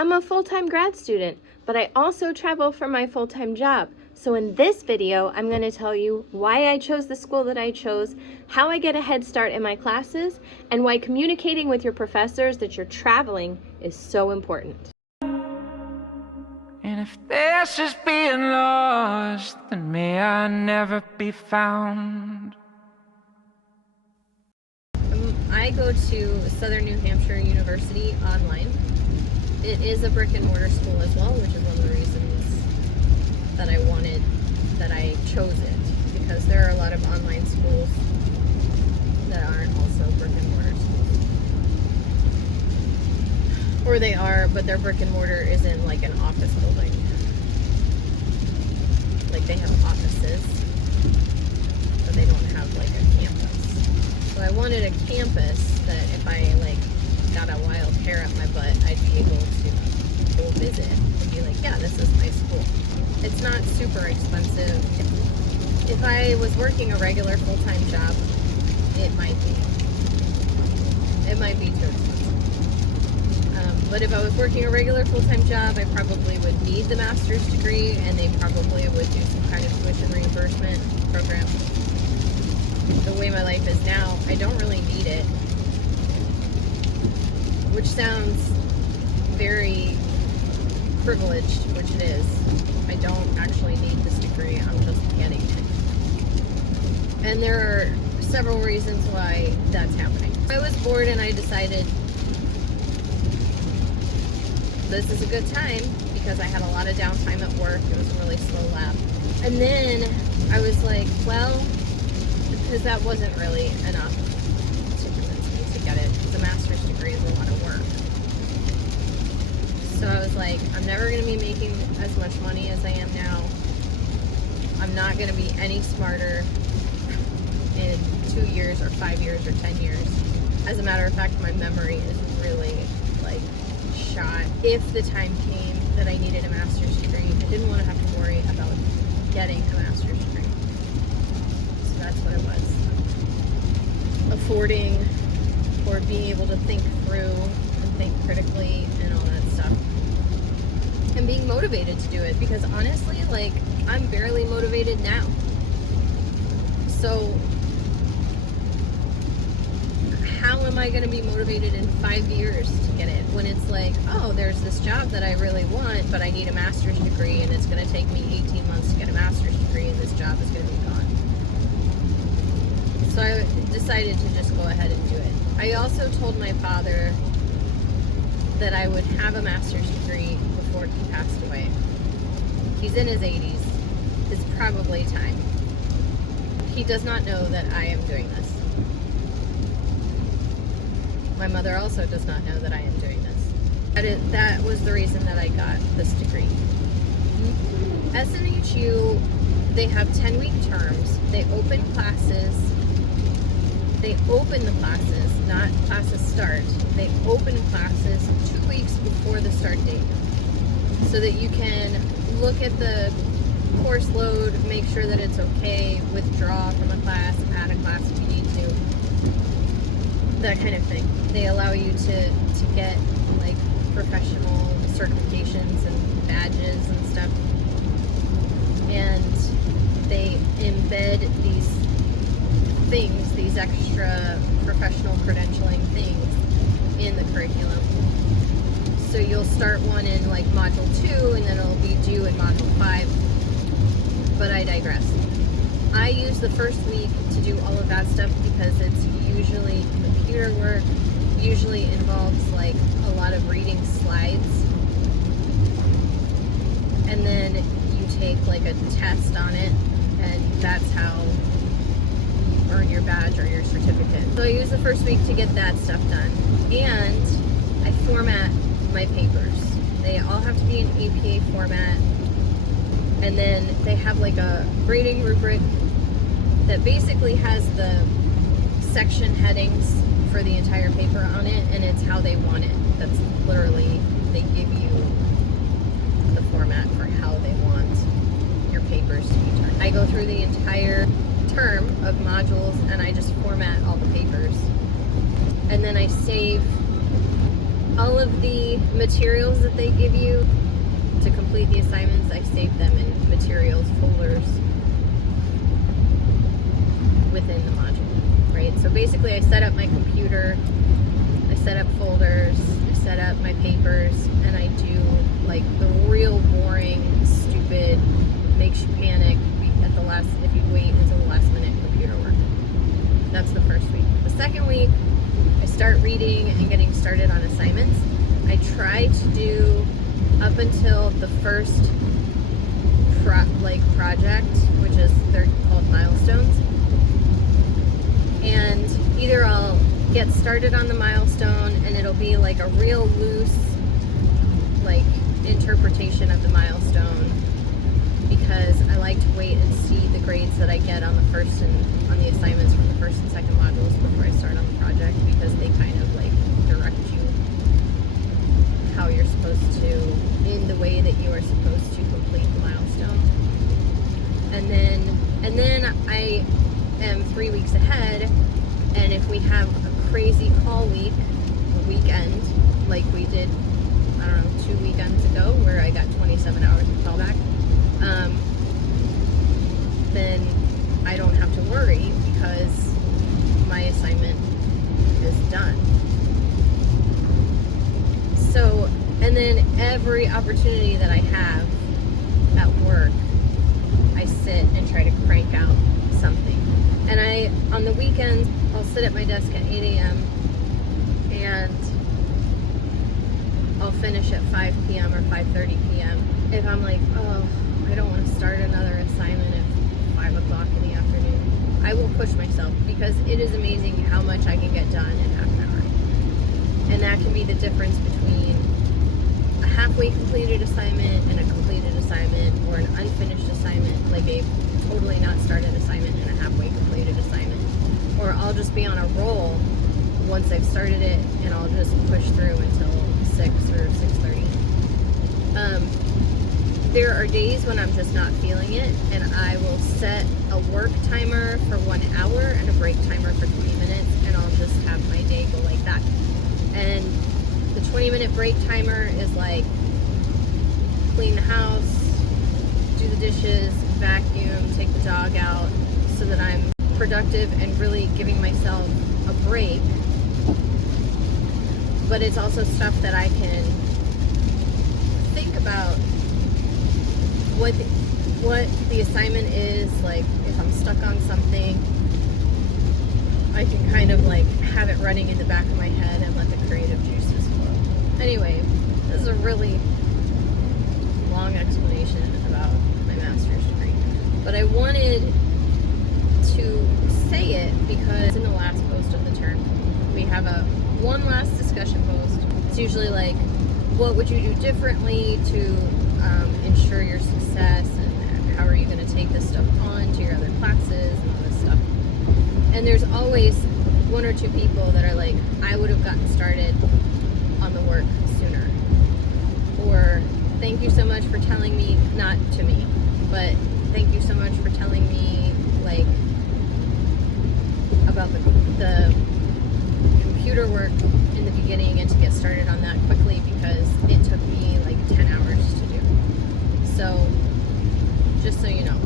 I'm a full-time grad student, but I also travel for my full-time job. So in this video, I'm going to tell you why I chose the school that I chose, how I get a head start in my classes, and why communicating with your professors that you're traveling is so important. And if this is being lost, then may I never be found. I go to Southern New Hampshire University online. It is a brick and mortar school as well, which is one of the reasons that I chose it, because there are a lot of online schools that aren't also brick and mortar schools. Or they are, but their brick and mortar is in like an office building. Like they have offices, but they don't have like a campus. So I wanted a campus that if I like got a wild hair up my butt, I'd be able to go visit and be like, yeah, this is my school. It's not super expensive. If I was working a regular full-time job, it might be too expensive. But if I was working a regular full-time job, I probably would need the master's degree, and they probably would do some kind of tuition reimbursement program. The way my life is now, I don't really need it. Which sounds very privileged, which it is. I don't actually need this degree, I'm just getting it. And there are several reasons why that's happening. I was bored and I decided this is a good time because I had a lot of downtime at work. It was a really slow lab. And then I was like, well, because that wasn't really enough to convince me to get it. The master's degree is a lot of work. So I was like, I'm never going to be making as much money as I am now. I'm not going to be any smarter in 2 years or 5 years or 10 years. As a matter of fact, my memory is really like shot. If the time came that I needed a master's degree, I didn't want to have to worry about getting a master's degree. So that's what it was. Affording or being able to think through and think critically and all that stuff. And being motivated to do it, because honestly, like, I'm barely motivated now. So how am I going to be motivated in 5 years to get it when it's like, oh, there's this job that I really want, but I need a master's degree and it's going to take me 18 months to get a master's degree and this job is going to be gone. So I decided to just go ahead and do it. I also told my father that I would have a master's degree before he passed away. He's in his 80s. It's probably time. He does not know that I am doing this. My mother also does not know that I am doing this. That was the reason that I got this degree. SNHU, they have 10-week terms. They open classes. They open the classes, not classes start. They open classes 2 weeks before the start date so that you can look at the course load, make sure that it's okay, withdraw from a class, add a class if you need to, that kind of thing. They allow you to get like professional certifications and badges and stuff. And they embed these things, these extra professional credentialing things in the curriculum. So you'll start one in like module 2 and then it'll be due in module 5. But I digress. I use the first week to do all of that stuff because it's usually computer work, usually involves like a lot of reading slides. And then you take like a test on it, and that's how earn your badge or your certificate. So I use the first week to get that stuff done, and I format my papers. They all have to be in APA format, and then they have like a grading rubric that basically has the section headings for the entire paper on it, and it's how they want it. That's literally, they give you the format for how they want your papers to be turned. I go through the entire term of modules and I just format all the papers, and then I save all of the materials that they give you to complete the assignments, I save them in materials folders within the module, right? So basically I set up my computer, I set up folders, I set up my papers, and I do like the real boring, stupid, makes you panic at the last, if you wait until the last minute computer work. That's the first week. The second week, I start reading and getting started on assignments. I try to do up until the first project, which is they're called milestones. And either I'll get started on the milestone and it'll be like a real loose like interpretation of the milestone, because I like to wait and see the grades that I get on the first and on the assignments from the first and second modules before I start on the project, because they kind of like direct you how you're supposed to, in the way that you are supposed to complete the milestone. And then I am 3 weeks ahead, and if we have a crazy call week, a weekend, like we did, I don't know, 2 weekends ago, where I got 27 hours of callback, then I don't have to worry because my assignment is done. So, and then every opportunity that I have at work, I sit and try to crank out something. And on the weekends, I'll sit at my desk at 8 a.m. and I'll finish at 5 p.m. or 5:30 p.m. If I'm like, oh, I don't want to start another assignment at 5 o'clock in the afternoon, I will push myself, because it is amazing how much I can get done in half an hour. And that can be the difference between a halfway completed assignment and a completed assignment, or an unfinished assignment, like a totally not started assignment and a halfway completed assignment. Or I'll just be on a roll once I've started it, and I'll just push through until 6 or 6:30. There are days when I'm just not feeling it, and I will set a work timer for 1 hour and a break timer for 20 minutes, and I'll just have my day go like that. And the 20-minute break timer is like clean the house, do the dishes, vacuum, take the dog out, so that I'm productive and really giving myself a break. But it's also stuff that I can think about what the assignment is. Like if I'm stuck on something, I can kind of like have it running in the back of my head and let the creative juices flow. Anyway, this is a really long explanation about my master's degree, but I wanted to say it because in the last post of the term, we have one last discussion post. It's usually like, what would you do differently to ensure your success, and how are you going to take this stuff on to your other classes and all this stuff. And there's always one or two people that are like, I would have gotten started on the work sooner. Or, thank you so much for telling me, not to me, but thank you so much for telling me like about the computer work in the beginning, and to get started on that quickly, because it took me like 10 hours to do. So, just so you know.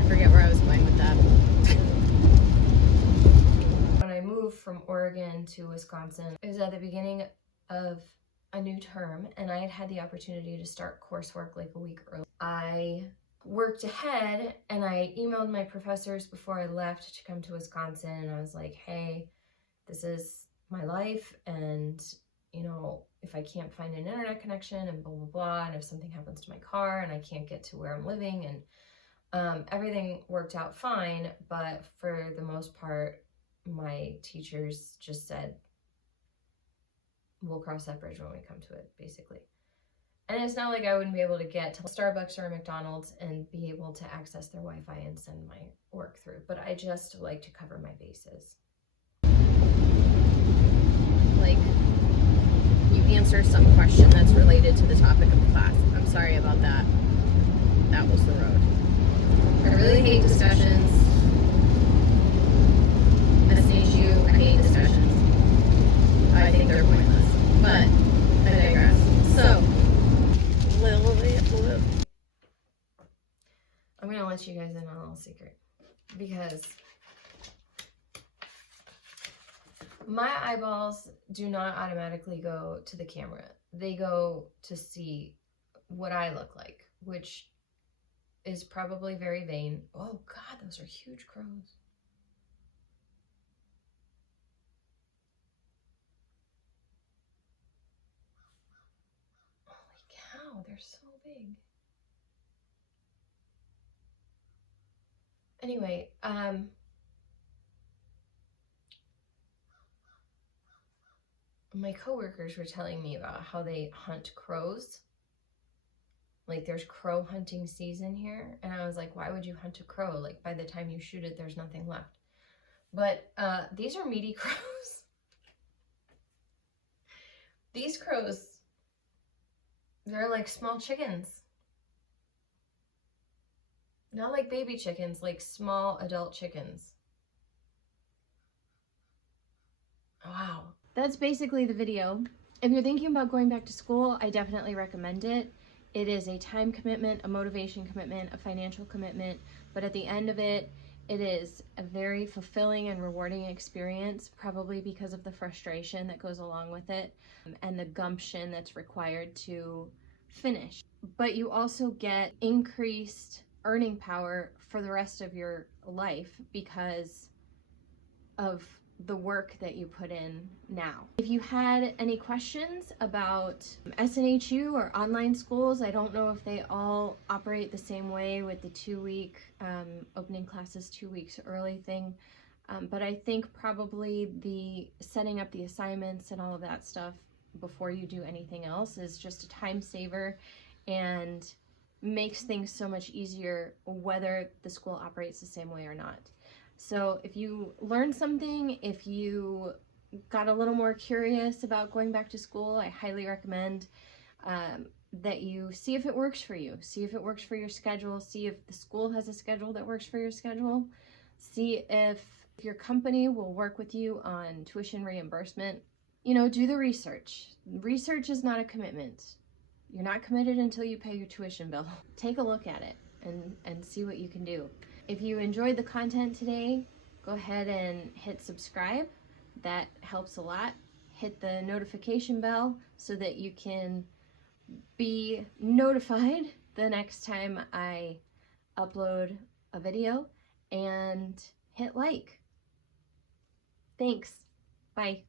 I forget where I was going with that. When I moved from Oregon to Wisconsin, it was at the beginning of a new term, and I had had the opportunity to start coursework like a week early. I worked ahead, and I emailed my professors before I left to come to Wisconsin, and I was like, hey, this is my life, and you know, if I can't find an internet connection and blah blah blah, and if something happens to my car and I can't get to where I'm living, and everything worked out fine, but for the most part my teachers just said, we'll cross that bridge when we come to it, basically. And it's not like I wouldn't be able to get to Starbucks or McDonald's and be able to access their Wi-Fi and send my work through, but I just like to cover my bases. Like, you answer some question that's related to the topic of the class. I'm sorry about that. That was the road. I really hate discussions. SNHU, I hate discussions. I think they're pointless. But I digress. So, I'm gonna let you guys in on a little secret, because my eyeballs do not automatically go to the camera. They go to see what I look like, which is probably very vain. Oh God, those are huge crows. Holy cow, they're so big. Anyway, my coworkers were telling me about how they hunt crows. Like, there's crow hunting season here, and I was like, why would you hunt a crow? Like, by the time you shoot it, there's nothing left. But these are meaty crows. These crows, they're like small chickens. Not like baby chickens, like small adult chickens. Wow. That's basically the video. If you're thinking about going back to school, I definitely recommend it. It is a time commitment, a motivation commitment, a financial commitment, but at the end of it, it is a very fulfilling and rewarding experience, probably because of the frustration that goes along with it and the gumption that's required to finish. But you also get increased earning power for the rest of your life because of the work that you put in now. If you had any questions about SNHU or online schools, I don't know if they all operate the same way with the 2-week opening classes 2 weeks early thing, but I think probably the setting up the assignments and all of that stuff before you do anything else is just a time saver and makes things so much easier whether the school operates the same way or not. So if you learned something, if you got a little more curious about going back to school, I highly recommend that you see if it works for you. See if it works for your schedule. See if the school has a schedule that works for your schedule. See if your company will work with you on tuition reimbursement. You know, do the research. Research is not a commitment. You're not committed until you pay your tuition bill. Take a look at it and see what you can do. If you enjoyed the content today, go ahead and hit subscribe. That helps a lot. Hit the notification bell so that you can be notified the next time I upload a video, and hit like. Thanks. Bye.